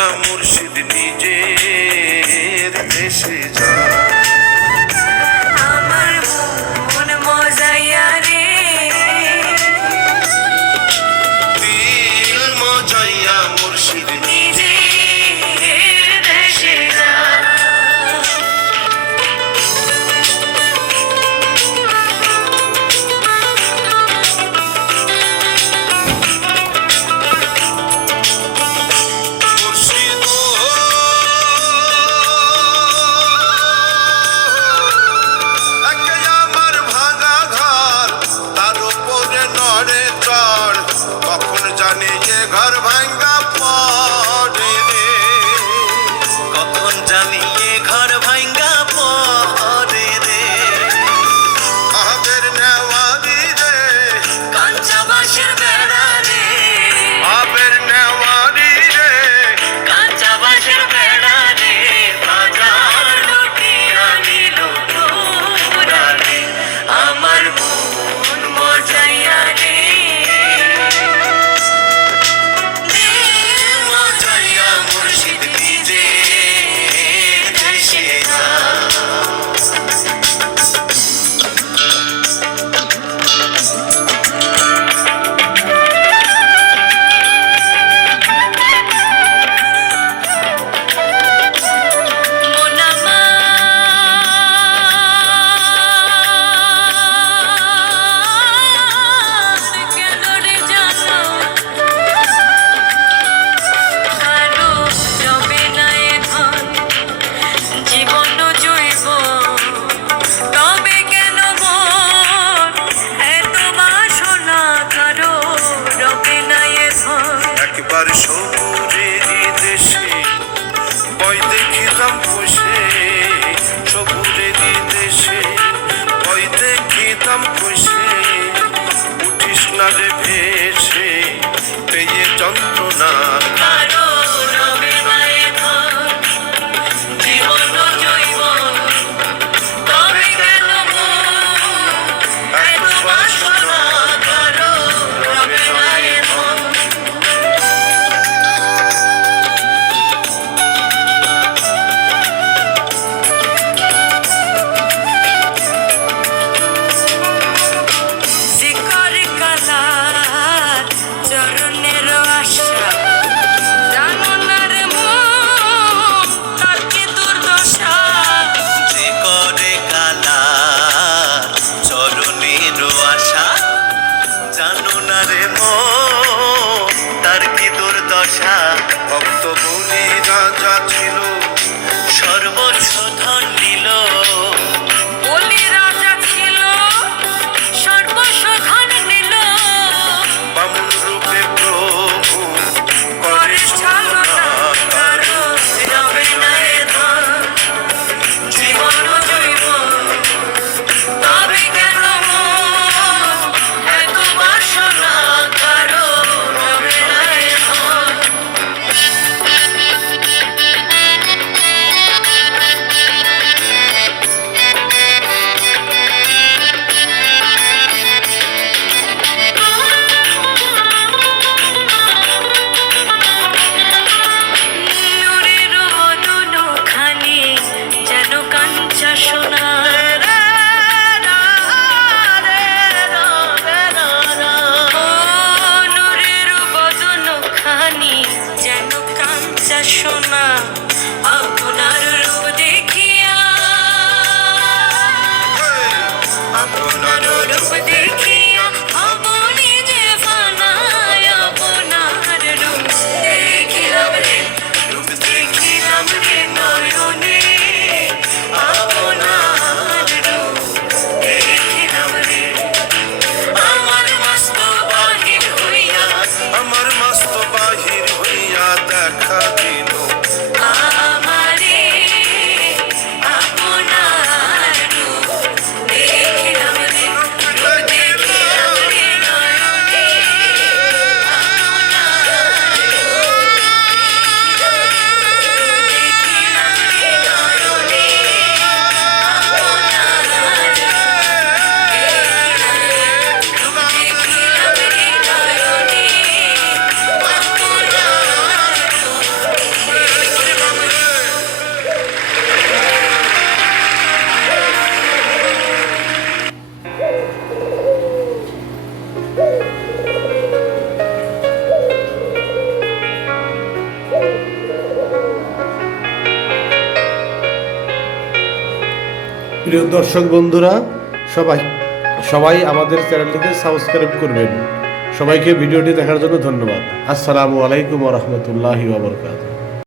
মজাইয়া মুর্শিদ নিজের দেশে যা। আমার মন মজাইয়া রে, দিল মজাইয়া মুর্শিদ নিজের দেশে যা। মুর্শিদ একে আমার ভাঙা ঘর, তার উপরে নড়ে চড়, কখন জানি এ ঘর ভাঙ্গা পড়ে রে, কখন জানি এ ঘর ভাঙ্গা পড়ে রে। আবের নেওয়ারি রে, কাঞ্চা বাঁশের বেড়া রে, আবের নেওয়ারি রে, কাঞ্চা বাঁশের বেড়া রে, বাজার লুটিয়া নিল তোরা রে। আমার মন মজাইয়া রে, দিল মজাইয়া মুর্শিদ নিজের দেশে যা। মন আমার কেন রে জানো, কারো রবে না এ ধন, জীবন জৈব তবে কেন মন এত বাসনা, কারো রবে না এ ধন। একবার সবুরেরই দেশে বই দেখিলাম বসে, সবুরেরই দেশে বই দেখিলাম বসে, উঠিস না রে ভেসে পেয়ে যন্ত্রণা। কারো রবে না এ ধন, জীবন জৈব তবে কেন মন এত বাসনা, কারো রবে না এ ধন। শিকর কালার চরণের আশা, জানো না রে মন তার কি দুর্দশা। যে করে কালা চরণের আশা, জানো না রে মন তার কি দুর্দশা। ভক্ত বলি রাজা ছিল, সর্বস্ব ধন নিল, বলি রাজা ছিল, সর্বস্ব ধন নিল, বামুন রূপে প্রভু করে করে ছলনা, ছলনা। কারো রবে না এ ধন, জীবন জৈব তবে কেন মন এত বাসনা, কারো রবে না এ ধন। নুরের বদন খানি যেন কাঞ্চা সোনা, ও নুরের বদন খানি যেন কাঞ্চা সোনা, আপনার রূপ দেখিয়া, আপনার রূপ দেখিয়া হব নিজে ফানায়। আপনার রূপ দেখিলাম রে, রূপ দেখিলাম রে নয়নে, আপনার রূপ দেখিলাম রে। আমার মস্ত বাহির হইয়া, আমার মস্ত বাহির হইয়া দেখা দিল, আমারে আপনার রূপ দেখিলাম রে, রূপ দেখিলাম রে নয়নে, আপনার রূপ দেখিলাম রে নয়নে, আপনার রূপ দেখিলাম রে নয়নে, আপনার প্রিয় দর্শক বন্ধুরা, সবাই সবাই আমাদের চ্যানেলটিকে সাবস্ক্রাইব করবেন। সবাইকে ভিডিওটি দেখার জন্য ধন্যবাদ। আসসালামু আলাইকুম ওয়া রাহমাতুল্লাহি ওয়া বারাকাতুহু।